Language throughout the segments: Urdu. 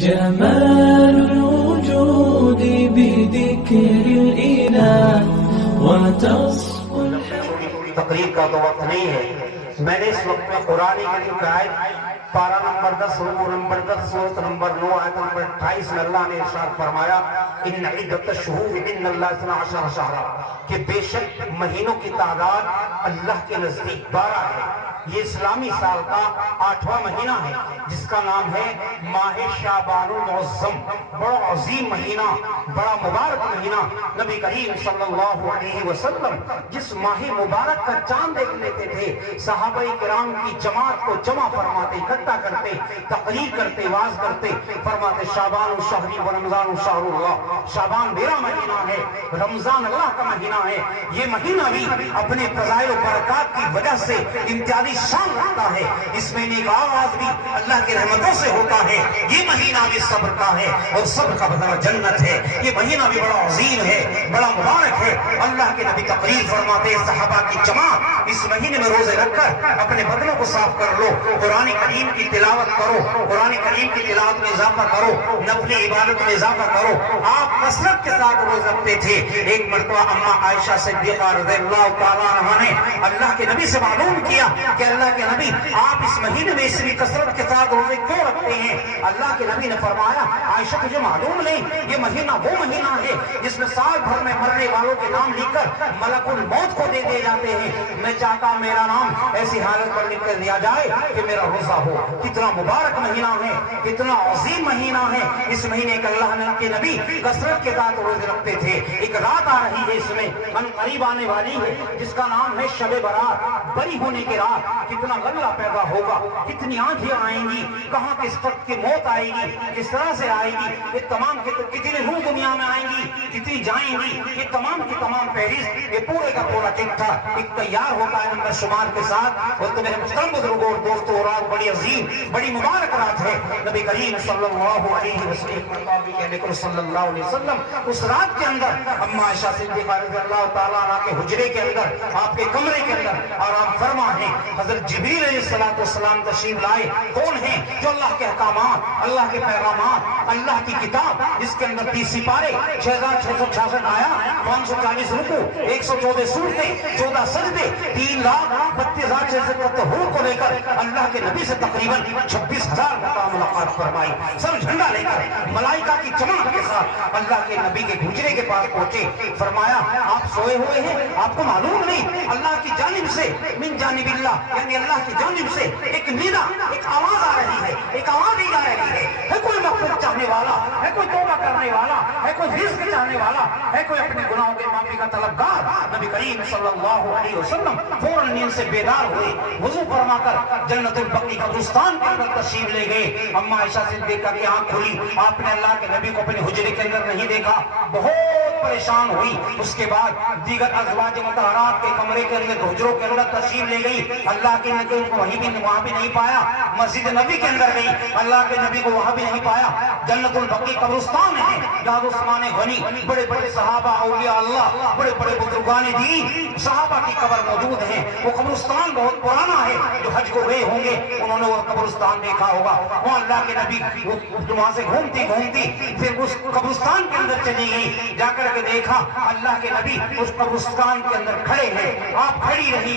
جمال الوجود بذكر الإله وتصفو تقریر کا تو وقت نہیں ہے. میں نے اس وقت میں قرآن کریم کا آیت پارہ نمبر 10 رکوع نمبر 10 سورۃ نمبر 9 آیت نمبر 28 میں اللہ نے ارشاد فرمایا ان عدت الشہور عند اللہ 12 شہرا کہ بے شک مہینوں کی تعداد اللہ کے نزدیک 12 ہے. یہ اسلامی سال کا 8واں مہینہ ہے جس کا نام ہے ماہ شعبان المعظم. بڑا عظیم مہینہ, بڑا مبارک مہینہ. نبی کریم صلی اللہ علیہ وسلم جس ماہ مبارک کا چاند دیکھ لیتے تھے صحابہ کرام کی جماعت کو جمع فرماتے, اکٹھا کرتے, تقریر کرتے, واز کرتے, فرماتے شعبان شہری و رمضان شہر اللہ. شعبان میرا مہینہ ہے, رمضان اللہ کا مہینہ ہے. یہ مہینہ بھی اپنے فضائل و برکات کی وجہ سے امتیازی شان رکھتا ہے. اس مہینے کا آغاز بھی اللہ کی رحمتوں سے ہوتا ہے. یہ مہینہ بھی صبر کا ہے اور صبر کا بدلہ جنت ہے. یہ مہینہ بھی بڑا عظیم ہے, بڑا مبارک ہے. اللہ کے نبی تقریر فرماتے صحابہ کی جماعت اس مہینے میں روزے رکھ کر اپنے بدنوں کو صاف کر لو, قرآن کریم کی تلاوت کرو, قرآن کریم کی تلاوت میں اضافہ کرو, نفل عبادت میں اضافہ کرو. آپ کثرت کے ساتھ روزے رکھتے تھے. ایک مرتبہ اما عائشہ صدیقہ رضی اللہ تعالیٰ عنہا نے اللہ کے نبی سے معلوم کیا کہ اللہ کے نبی آپ اس مہینے میں اتنی کثرت کے ساتھ روزے کیوں رکھتے ہیں؟ اللہ کے نبی نے فرمایا عائشہ تجھے معلوم نہیں, یہ مہینہ وہ مہینہ ہے جس میں سال بھر میں مرنے والوں کے نام لکھ کر ملک الموت کو دے دیے جاتے ہیں. میں چاہتا میرا نام ایسی حالت پر لکھ کر دیا جائے کہ میرا روزہ ہو. کتنا مبارک مہینہ ہے, کتنا عظیم مہینہ ہے. اس مہینے کا اللہ کے نبی کثرت کے ساتھ روزے رکھتے تھے. ایک رات آ رہی ہے اس میں ان قریب آنے والی ہے جس کا نام ہے شب برات, بری ہونے کی رات. کتنا غلہ پیدا ہوگا, کتنی آندھیاں آئیں گی, کہاں کس وقت کی موت آئے گی, کس طرح سے آئے گی, یہ تمام کتنی روح دنیا میں آئیں گی, کتنی جائیں گی, یہ تمام کی تمام فہرست یہ پورے کا پورا ٹکٹا ایک تیار ہوتا ہے نمبر شمار کے ساتھ. اور تو میرے محترم بزرگوں اور دوستوں, رات بڑی عظیم بڑی مبارک رات ہے. نبی کریم صلی اللہ علیہ وسلم اس رات کے اندر اما عائشہ صدیقہ رضی اللہ تعالیٰ عنہ کے حجرے کے اندر, آپ کے کمرے کے اندر آرام فرما ہیں. حضرت جبریل علیہ السلام تشریف لائے. کون ہیں؟ جو اللہ کے احکامات, اللہ کے پیغامات, اللہ کی کتاب جس کے اندر 30 سپارے, 6666 آیا, 540 رکوع, 114 سورتیں, 14 سجدے, 3,32,600 حور کو لے کر اللہ کے نبی سے تقریباً 26,000 مرتبہ ملاقات فرمائی. سر جھنڈا لے کر ملائکہ کی جماعت کے ساتھ اللہ کے نبی کے حجرے کے پاس پہنچے. فرمایا آپ سوئے ہوئے ہیں, آپ کو معلوم نہیں اللہ کی جانب سے من جانب اللہ یعنی اللہ کی جانب سے ایک ندا, ایک آواز آ رہی ہے, ایک آواز دی جا رہی ہے. ہے کوئی مغفرت چاہنے والا, ہے کوئی توبہ کرنے والا, ہے کوئی رزق چاہنے والا, ہے کوئی اپنے گناہوں کے معافی کا طلبگار. نبی کریم صلی اللہ علیہ وسلم فوراً نیند سے بیدار ہوئے, وضو فرما کر جنت البقیع قبرستان کے اندر تشریف لے گئے. اما عائشہ صدیقہ کی آنکھ کھلی, آپ نے اللہ کے نبی کو اپنے حجرے کے اندر نہیں دیکھا, بہت پریشان ہوئی. اس کے بعد دیگر ازواج مطہرات کے کمرے کے اندر, حجروں کے اندر تشریف لے گئی. اللہ کے نبی کو وہاں بھی نہیں پایا. مسجد نبی کے اندر گئی, اللہ کے نبی کو وہاں بھی نہیں پایا. جنت البقیع قبرستان ہے جہاں عثمان غنی, بڑے بڑے صحابہ اولیاء اللہ, بڑے بڑے بزرگان دین صحابہ کی قبر موجود ہیں. وہ قبرستان بہت پرانا ہے, جو حج کو گئے ہوں گے انہوں نے وہ قبرستان دیکھا ہوگا. وہ اللہ کے نبی وہاں سے گھومتی پھر اس قبرستان کے اندر چلی گئی. جا کر کے دیکھا اللہ کے نبی اس قبرستان کے اندر کھڑے ہیں. آپ کھڑی رہی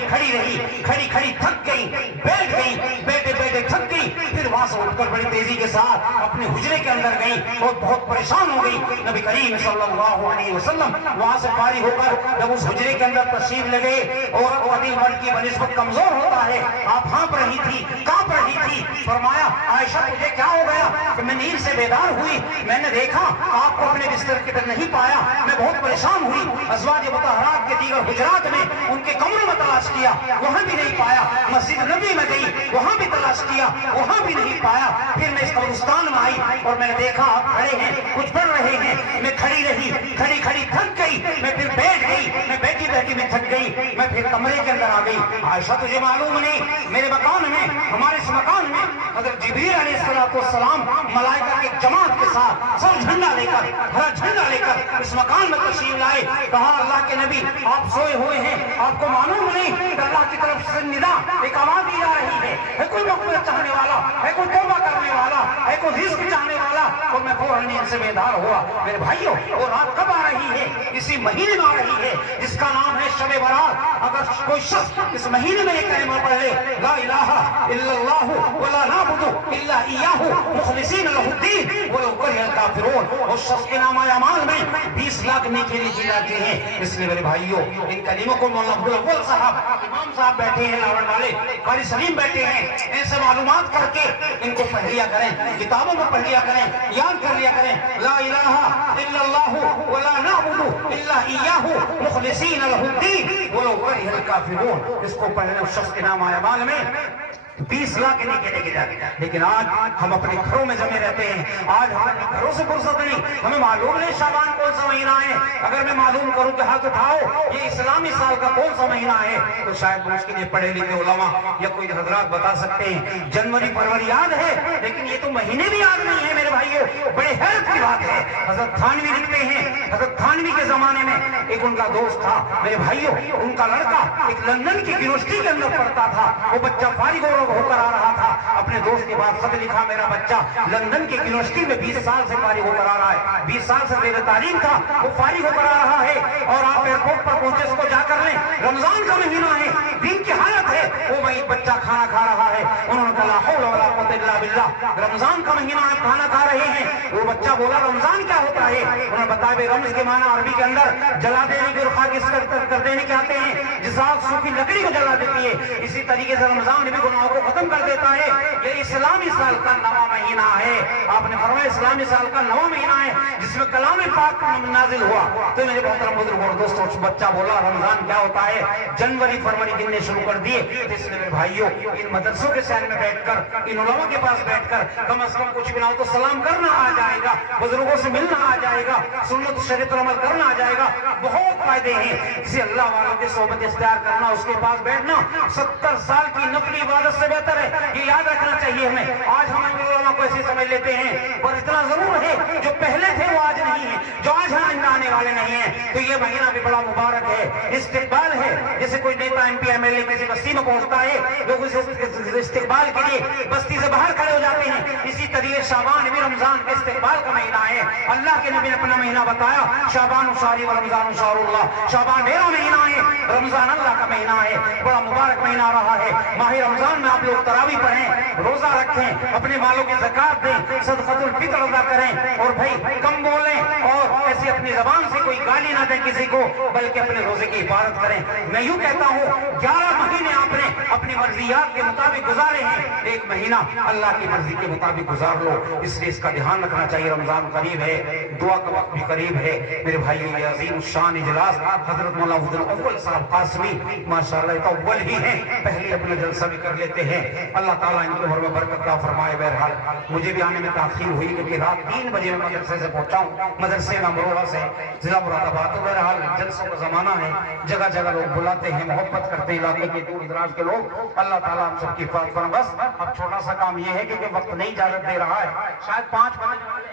کھڑی تھک گئی, بیٹھ گئی, بیٹھے تھک گئی. پھر وہاں سے اٹھ کر بڑی تیزی کے ساتھ اپنے حجرے کے اندر گئی اور بہت پریشان ہو گئی. نبی کریم صلی اللہ علیہ وسلم وہاں سے فارغ ہو کر جب اس حجرے کے اندر تشریف لگے, اور عدل مرد کی بنسبت کمزور ہوتا ہے, آپ ہانپ رہی تھی, کانپ رہی تھی. فرمایا عائشہ تجھے کیا ہو گیا؟ کہ میں نیند سے بیدار ہوئی, میں نے دیکھا آپ کو اپنے بستر کے اندر نہیں پایا, میں بہت پریشان ہوئی. ازواج مطہرات کے دیگر حجرات میں ان کے کمرے میں تلاش کیا, وہاں بھی نہیں پایا. مسجد نبی میں گئی, وہاں بھی تلاش کیا, وہاں بھی نہیں پایا. پھر میں اس قبرستان میں آئی اور میں نے دیکھا آپ کھڑے ہیں, کچھ پڑھ رہے ہیں. میں کھڑی رہی تھک گئی. میں پھر بیٹھ گئی, میں بیٹھی میں تھک گئی. میں پھر کمرے کے اندر آ گئی. عائشہ تجھے معلوم نہیں, میرے مکان میں, ہمارے اس مکان میں حضرت جبریل علیہ السلام ملائکہ کے جماعت کے ساتھ سر جھنڈا لے کر, ہرا جھنڈا لے کر اس مکان میں تشریف لائے. کہا اللہ کے نبی آپ سوئے ہوئے ہیں, آپ کو معلوم نہیں کہ اللہ کی طرف سے ندا ایک آواز دی جا رہی ہے. ہے کوئی مغفرت چاہنے والا, ہے کوئی توبہ کرنے والا, ہے کوئی رزق چاہنے والا, اور میں فوراً نیند سے بیدار ہوا۔ میرے بھائیوں وہ رات کب آ رہی ہے؟ اسی مہینے میں آ رہی ہے جس کا نام ہے شب برات۔ اگر کوئی شخص اس مہینے میں یہ کلمہ پڑھ لے لا الہ الا اللہ ولا نعبد الا ایاہ مخلصین لہ الدین ولو کرہ الکافرون، اس شخص کے نامہ اعمال میں 20 لاکھ نیکی لکھی جاتی ہیں۔ اس لیے میرے بھائیوں ان کلموں کو مولانا عبدالاول صاحب امام صاحب بیٹھے ہیں لاہور والے، قاری سلیم بیٹھے ہیں، ان سے معلومات کر کے ان کو پڑھ لیا کریں، کتابوں میں پڑھ لیا کریں، یاد کر لیا کریں۔ لا الہ الا اللہ ولا نعبد الا ایاہ مخلصین لہ الدین ولو کرہ الکافرون، اس کو پڑھنے اس شخص کے نام اعمال میں 20 لاکھ نیکی لکھی جاتی ہے۔ لیکن آج ہم اپنے گھروں میں جمے رہتے ہیں، آج ہمارے گھروں سے فرصت نہیں، ہمیں معلوم نہیں شعبان کون سا مہینہ ہے۔ اگر میں معلوم کروں کہ ہاتھ اٹھاؤ یہ اسلامی سال کا کون سا مہینہ ہے تو شاید اس کے لیے پڑھے لکھے علماء یا کوئی حضرات بتا سکتے ہیں۔ جنوری فروری یاد ہے لیکن یہ تو مہینے بھی یاد نہیں ہے میرے بھائیوں، بڑے حیرت کی بات ہے۔ حضرت تھانوی لکھتے ہیں حضرت تھانوی کے زمانے میں ایک ان کا دوست تھا میرے بھائیوں، ان کا لڑکا ایک لندن کی یونیورسٹی کے اندر پڑھتا تھا، وہ بچہ فارغ ہو کر آ رہا تھا، اپنے دوست کے بعد خط لکھا میرا بچہ لندن کی یونیورسٹی میں 20 سال سے فارغ ہو کر آ رہا ہے، 20 سال سے زیر تعلیم تھا، وہ فارغ ہو کر آ رہا ہے اور آپ ایئرپورٹ پر پہنچے اس کو جا کر لیں، رمضان کا مہینہ ہے، دین کی حالت ہے، وہ وہی بچہ کھانا کھا رہا ہے۔ انہوں نے کہا لا حول ولا قوت الا باللہ، رمضان کا مہینہ آپ کھانا کھا رہے ہیں؟ وہ بچہ بولا رمضان کیا ہوتا ہے؟ انہوں نے بتایا بھائی رمض کے معنی عربی کے اندر جلا دینے کے اور خاکس کر دینے کے آتے ہیں، جس آگ سوکھی لکڑی کو جلا دیتی ہے، اسی طریقے سے رمضان بھی گناہوں کو ختم کر دیتا ہے۔ یہ اسلامی سال کا نواں مہینہ ہے، آپ نے فرمایا اسلامی سال کا نواں مہینہ ہے جس میں کلام پاک نازل ہوا۔ تو میرے محترم بزرگ اور دوستوں بچہ بولا رمضان کیا ہوتا ہے؟ جنوری فروری گننے شروع کر دیے۔ اس لیے میرے بھائیوں ان مدرسوں کے سین میں بیٹھ کر ان علماء کے پاس بیٹھ کر کم از کم کچھ بھی نہ ہو تو سلام کرنا آ جائے گا، بزرگوں سے ملنا آ جائے گا، سنت شریعت پر عمل کرنا آ جائے گا، بہت فائدے ہیں۔ کسی اللہ والوں کی صحبت اختیار کرنا، اس کے پاس بیٹھنا 70 سال کی نفلی عبادت سے بہتر ہے، یہ یاد رکھنا چاہیے ہمیں۔ آج ہم علماء کو ایسے سمجھ لیتے ہیں اور اتنا ضرور ہے جو پہلے تھے وہ آج نہیں ہیں، جو آج ہم آنے والے نہیں ہیں۔ تو یہ مہینہ بھی بڑا مبارک ہے، استقبال ہے، جیسے کوئی نیتا M P M L A کسی بستی میں پہنچتا ہے لوگ اس استقبال کے لیے بستی سے باہر کھڑے ہو جاتے ہیں، اسی طریقے شعبان بھی رمضان کے استقبال کا مہینہ ہے۔ اللہ کے نبی نے اپنا مہینہ بتایا شعبان شہری و رمضان شہر اللہ، شعبان میرا مہینہ ہے، رمضان اللہ کا مہینہ ہے، بڑا مبارک مہینہ رہا ہے۔ ماہ رمضان میں آپ لوگ تراویح پڑھیں، روزہ رکھیں، اپنے مالوں کی زکات دیں، صدقۃ الفطر ادا کریں اور بھائی کم بولیں اور ایسے اپنی زبان سے کوئی گالی نہ دیں کسی کو، بلکہ اپنے روزے کی حفاظت کریں۔ میں یوں کہتا ہوں 11 مہینے آپ نے اپنی مرضیات کے مطابق گزارے ہیں، ایک مہینہ اللہ کی مرضی کے مطابق گزار لو، اس لیے اس کا دھیان رکھنا چاہیے۔ رمضان قریب ہے، دعا کا وقت بھی قریب ہے میرے بھائیوں۔ یہ عظیم الشان اجلاس حضرت مولانا عبدالاول صاحب قاسمی ماشاءاللہ تو اول ہی ہیں، پہلے اپنا جلسہ بھی کر لیتے ہیں، اللہ تعالیٰ ان کے عمر میں برکت عطا فرمائے۔ بہرحال مجھے بھی آنے میں تاخیر ہوئی کیونکہ رات 3 بجے میں مدرسے سے پہنچا ہوں، مدرسے میں امروہہ سے ضلع مراد آباد۔ تو بہرحال جلسوں کا زمانہ ہے، جگہ جگہ لوگ بلاتے ہیں، محبت کرتے ہیں علاقے کے دور دراز کے لوگ، اللہ تعالیٰ ہم سب کی حفاظت فرمائے۔ بس اب چھوٹا سا کام یہ ہے کہ وقت نہیں اجازت دے رہا ہے، شاید 5 بجے